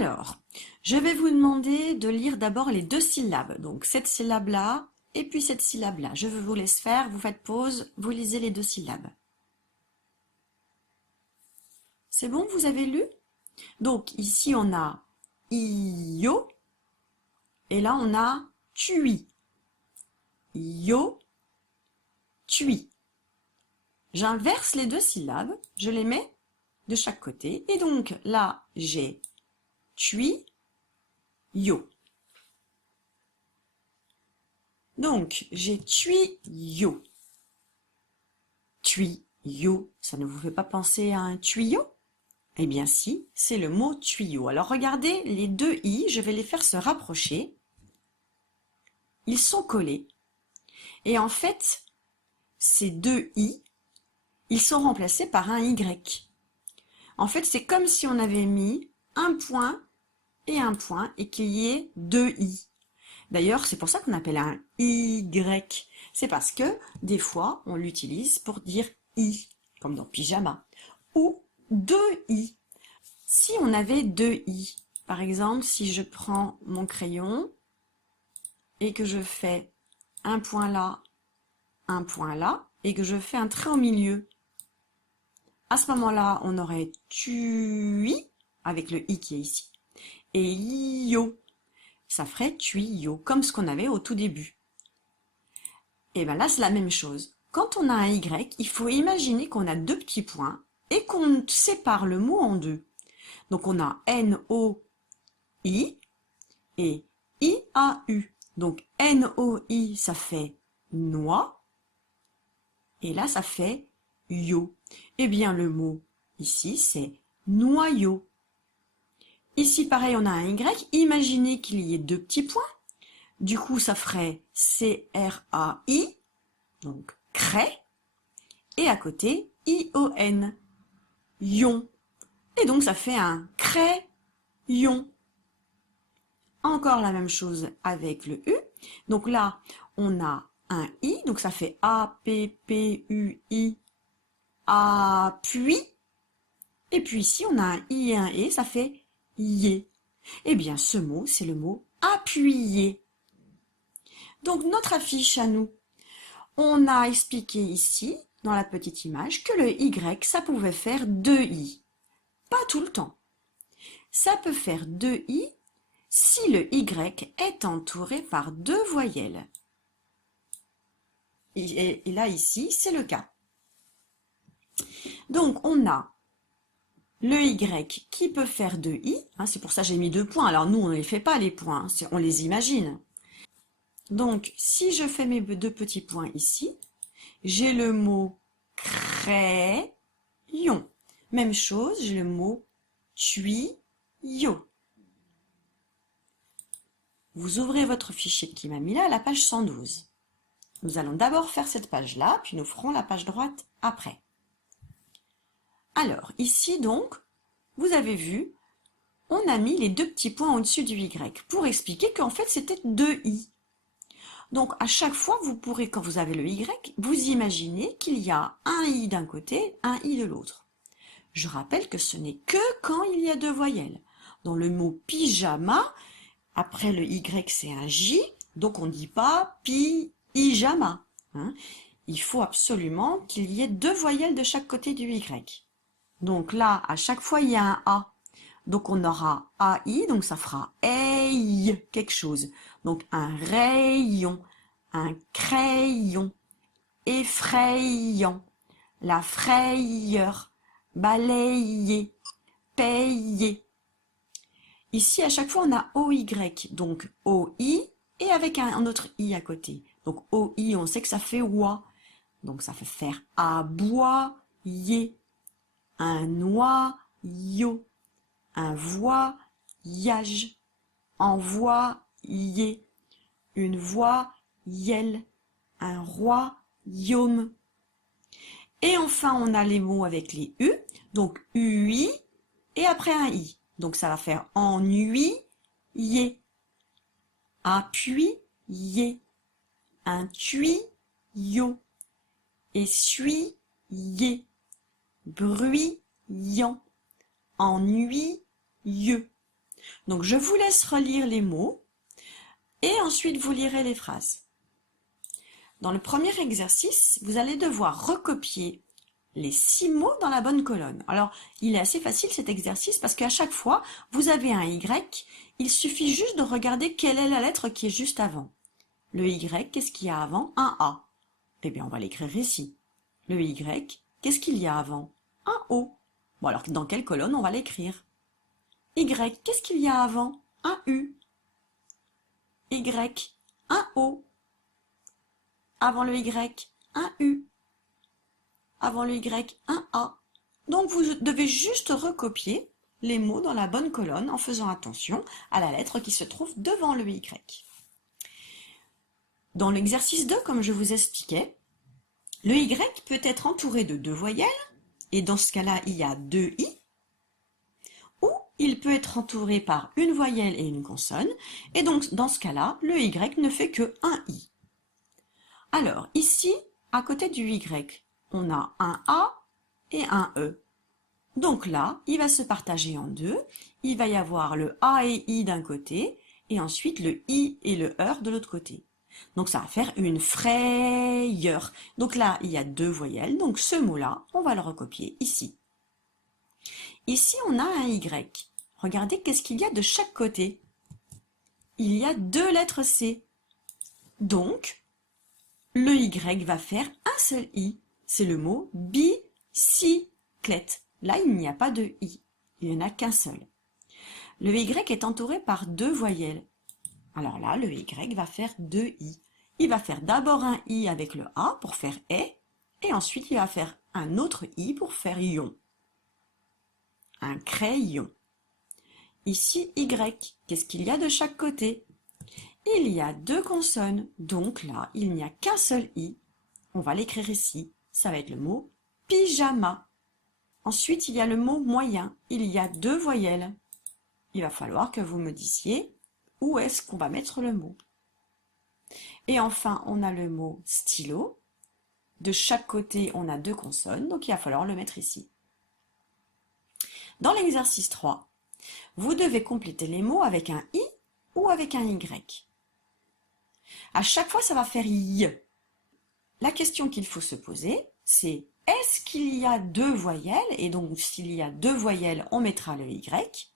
Alors, je vais vous demander de lire d'abord les deux syllabes. Donc, cette syllabe-là et puis cette syllabe-là. Je vous laisse faire, vous faites pause, vous lisez les deux syllabes. C'est bon, vous avez lu? Donc, ici, on a io et là, on a tui. Io, tui. J'inverse les deux syllabes, je les mets de chaque côté. Et donc, là, j'ai tui, yo. Donc, j'ai tuyau. Tuyau, ça ne vous fait pas penser à un tuyau? Eh bien si, c'est le mot tuyau. Alors regardez, les deux i, je vais les faire se rapprocher. Ils sont collés. Et en fait, ces deux i, ils sont remplacés par un y. En fait, c'est comme si on avait mis un point et qu'il y ait deux i. D'ailleurs, c'est pour ça qu'on appelle un Y. C'est parce que, des fois, on l'utilise pour dire I, comme dans pyjama. Ou deux I. Si on avait deux I, par exemple, si je prends mon crayon et que je fais un point là, et que je fais un trait au milieu, à ce moment-là, on aurait tui, avec le I qui est ici, et io. Ça ferait tuyau, comme ce qu'on avait au tout début. Et bien là, c'est la même chose. Quand on a un Y, il faut imaginer qu'on a deux petits points et qu'on sépare le mot en deux. Donc on a N-O-I et I-A-U. Donc N-O-I, ça fait noix. Et là, ça fait yo. Eh bien, le mot ici, c'est noyau. Ici, pareil, on a un Y. Imaginez qu'il y ait deux petits points. Du coup, ça ferait C-R-A-I, donc craie, et à côté, I-O-N, ion. Et donc, ça fait un crayon. Encore la même chose avec le U. Donc là, on a un I, donc ça fait A-P-P-U-I, appui. Et puis ici, on a un I et un E, ça fait yé. Eh bien, ce mot, c'est le mot appuyer. Donc, notre affiche à nous, on a expliqué ici, dans la petite image, que le Y, ça pouvait faire deux I. Pas tout le temps. Ça peut faire deux I si le Y est entouré par deux voyelles. Et là, ici, c'est le cas. Donc, on a le Y qui peut faire deux I. Hein, c'est pour ça que j'ai mis deux points. Alors, nous, on ne les fait pas, les points. Hein, on les imagine. Donc, si je fais mes deux petits points ici, j'ai le mot crayon. Même chose, j'ai le mot tuyau. Vous ouvrez votre fichier de Kimamila à la page 112. Nous allons d'abord faire cette page-là, puis nous ferons la page droite après. Alors, ici donc, vous avez vu, on a mis les deux petits points au-dessus du Y pour expliquer qu'en fait c'était deux I. Donc à chaque fois, vous pourrez, quand vous avez le Y, vous imaginez qu'il y a un I d'un côté, un I de l'autre. Je rappelle que ce n'est que quand il y a deux voyelles. Dans le mot pyjama, après le Y c'est un J, donc on ne dit pas pyjama. Hein. Il faut absolument qu'il y ait deux voyelles de chaque côté du Y. Donc là, à chaque fois, il y a un A. Donc on aura AI, donc ça fera EI, quelque chose. Donc un rayon, un crayon, effrayant, la frayeur, balayer, payer. Ici, à chaque fois, on a OY, donc OI, et avec un autre I à côté. Donc OI, on sait que ça fait OI. Donc ça fait faire aboyer, un noyau, un voyage, envoyer, une voyelle, un royaume. Et enfin, on a les mots avec les U, donc UI, et après un I. Donc ça va faire ennuyer, appuyer, un tuyau, essuyer, bruyant, ennuyeux. Donc je vous laisse relire les mots et ensuite vous lirez les phrases. Dans le premier exercice, vous allez devoir recopier les 6 mots dans la bonne colonne. Alors, il est assez facile cet exercice parce qu'à chaque fois, vous avez un Y, il suffit juste de regarder quelle est la lettre qui est juste avant. Le Y, qu'est-ce qu'il y a avant? Un A. Eh bien, on va l'écrire ici. Le Y, qu'est-ce qu'il y a avant? Un O. Bon, alors, dans quelle colonne on va l'écrire? Y, qu'est-ce qu'il y a avant? Un U. Y, un O. Avant le Y, un U. Avant le Y, un A. Donc vous devez juste recopier les mots dans la bonne colonne en faisant attention à la lettre qui se trouve devant le Y. Dans l'exercice 2, comme je vous expliquais, le Y peut être entouré de 2 voyelles, et dans ce cas-là, il y a 2 I, ou il peut être entouré par une voyelle et une consonne, et donc dans ce cas-là, le Y ne fait que un I. Alors ici, à côté du Y, on a un A et un E. Donc là, il va se partager en deux. Il va y avoir le A et I d'un côté, et ensuite le I et le ER de l'autre côté. Donc ça va faire une frayeur. Donc là, il y a 2 voyelles, donc ce mot-là, on va le recopier ici. Ici, on a un Y. Regardez qu'est-ce qu'il y a de chaque côté. Il y a 2 lettres C. Donc, le Y va faire un seul I. C'est le mot bicyclette. Là, il n'y a pas de I. Il n'y en a qu'un seul. Le Y est entouré par 2 voyelles. Alors là, le Y va faire 2 I. Il va faire d'abord un I avec le A pour faire et ensuite il va faire un autre I pour faire ion. Un crayon. Ici, Y. Qu'est-ce qu'il y a de chaque côté? Il y a 2 consonnes. Donc là, il n'y a qu'un seul I. On va l'écrire ici. Ça va être le mot pyjama. Ensuite, il y a le mot moyen. Il y a 2 voyelles. Il va falloir que vous me disiez où est-ce qu'on va mettre le mot. Et enfin, on a le mot stylo. De chaque côté, on a 2 consonnes, donc il va falloir le mettre ici. Dans l'exercice 3, vous devez compléter les mots avec un I ou avec un Y. À chaque fois, ça va faire I. La question qu'il faut se poser, c'est est-ce qu'il y a 2 voyelles? Et donc, s'il y a 2 voyelles, on mettra le Y.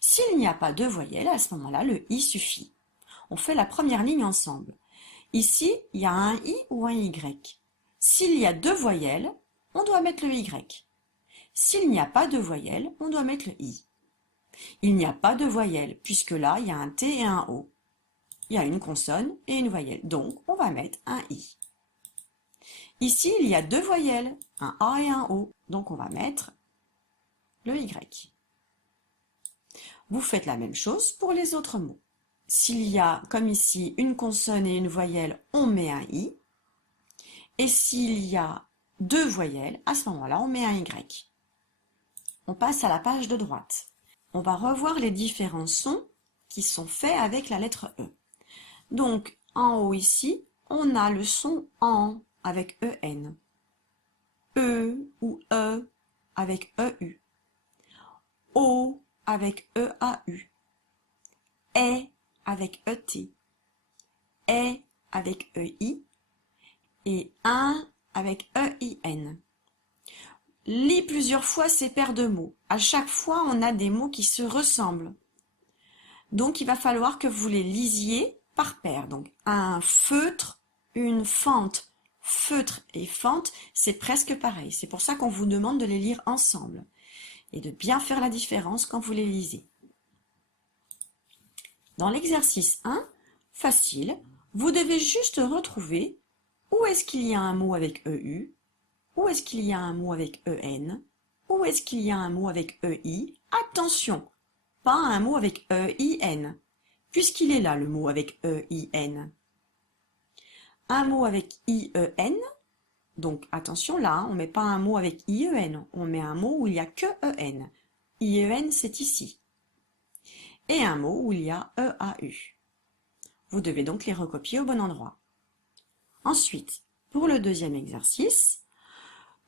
S'il n'y a pas 2 voyelles, à ce moment-là, le I suffit. On fait la première ligne ensemble. Ici, il y a un I ou un Y. S'il y a 2 voyelles, on doit mettre le Y. S'il n'y a pas de voyelles, on doit mettre le I. Il n'y a pas de voyelles, puisque là, il y a un T et un O. Il y a une consonne et une voyelle, donc on va mettre un I. Ici, il y a 2 voyelles, un A et un O, donc on va mettre le Y. Vous faites la même chose pour les autres mots. S'il y a, comme ici, une consonne et une voyelle, on met un I. Et s'il y a 2 voyelles, à ce moment-là, on met un Y. On passe à la page de droite. On va revoir les différents sons qui sont faits avec la lettre E. Donc, en haut ici, on a le son AN avec EN. E ou E avec EU. O avec EAU. E avec ET. E avec EI. Et un avec EIN. Lis plusieurs fois ces paires de mots. À chaque fois, on a des mots qui se ressemblent. Donc, il va falloir que vous les lisiez par paire. Donc, un feutre, une fente. Feutre et fente, c'est presque pareil. C'est pour ça qu'on vous demande de les lire ensemble. Et de bien faire la différence quand vous les lisez. Dans l'exercice 1, facile, vous devez juste retrouver où est-ce qu'il y a un mot avec EU, où est-ce qu'il y a un mot avec EN, où est-ce qu'il y a un mot avec EI. Attention, pas un mot avec EIN, puisqu'il est là le mot avec EIN. Un mot avec IEN, donc attention là, on ne met pas un mot avec IEN, on met un mot où il n'y a que EN. IEN, c'est ici. Et un mot où il y a EAU. Vous devez donc les recopier au bon endroit. Ensuite, pour le deuxième exercice,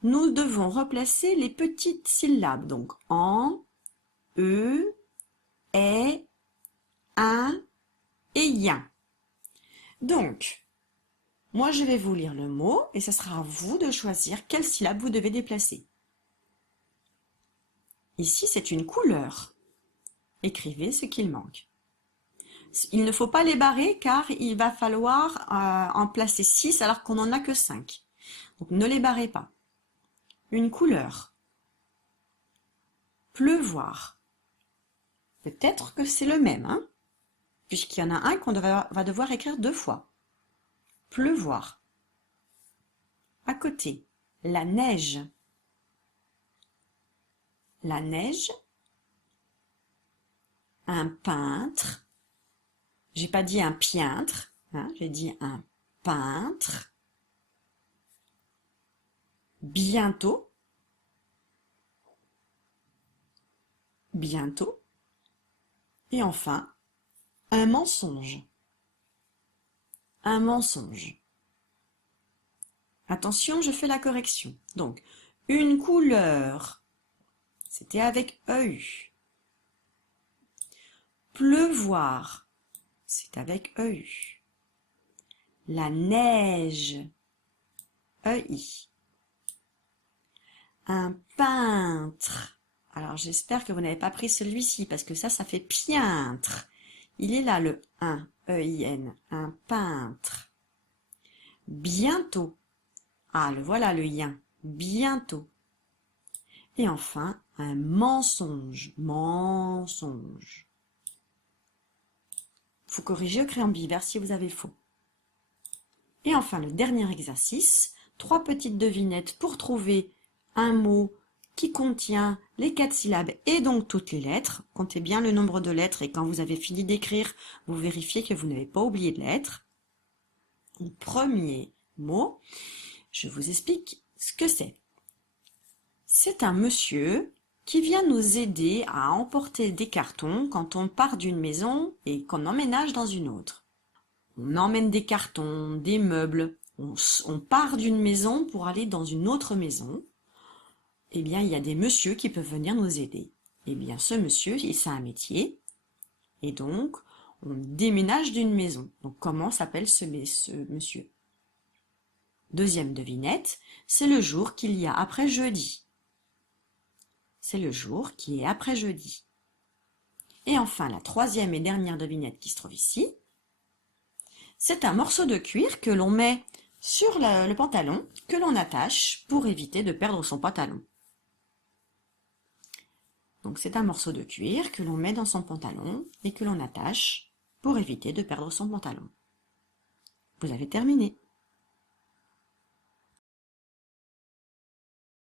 nous devons replacer les petites syllabes, donc en, e, lien. Donc, moi je vais vous lire le mot et ce sera à vous de choisir quelle syllabe vous devez déplacer. Ici, c'est une couleur. Écrivez ce qu'il manque. Il ne faut pas les barrer car il va falloir en placer 6 alors qu'on n'en a que 5. Donc ne les barrez pas. Une couleur. Pleuvoir. Peut-être que c'est le même, hein, puisqu'il y en a un qu'on va devoir écrire 2 fois. Pleuvoir. À côté, la neige. La neige. Un peintre. J'ai pas dit un pientre, hein, j'ai dit un peintre. Bientôt. Bientôt. Et enfin, un mensonge. Un mensonge. Attention, je fais la correction. Donc, une couleur, c'était avec EU. Pleuvoir, c'est avec EU. La neige, EI. Un peintre. Alors, j'espère que vous n'avez pas pris celui-ci, parce que ça fait pientre. Il est là, le 1, E-I-N, un peintre. Bientôt. Ah, le voilà le yin. Bientôt. Et enfin, un mensonge. Mensonge. Faut corriger au crayon bivert si vous avez faux. Et enfin, le dernier exercice. 3 petites devinettes pour trouver un mot qui contient les 4 syllabes et donc toutes les lettres. Comptez bien le nombre de lettres et quand vous avez fini d'écrire, vous vérifiez que vous n'avez pas oublié de lettres. Le premier mot, je vous explique ce que c'est. C'est un monsieur qui vient nous aider à emporter des cartons quand on part d'une maison et qu'on emménage dans une autre. On emmène des cartons, des meubles, on part d'une maison pour aller dans une autre maison. Eh bien, il y a des messieurs qui peuvent venir nous aider. Eh bien, ce monsieur, c'est un métier. Et donc, on déménage d'une maison. Donc, comment s'appelle ce monsieur? Deuxième devinette, c'est le jour qu'il y a après jeudi. C'est le jour qui est après jeudi. Et enfin, la troisième et dernière devinette qui se trouve ici, c'est un morceau de cuir que l'on met sur le pantalon, que l'on attache pour éviter de perdre son pantalon. Donc c'est un morceau de cuir que l'on met dans son pantalon et que l'on attache pour éviter de perdre son pantalon. Vous avez terminé.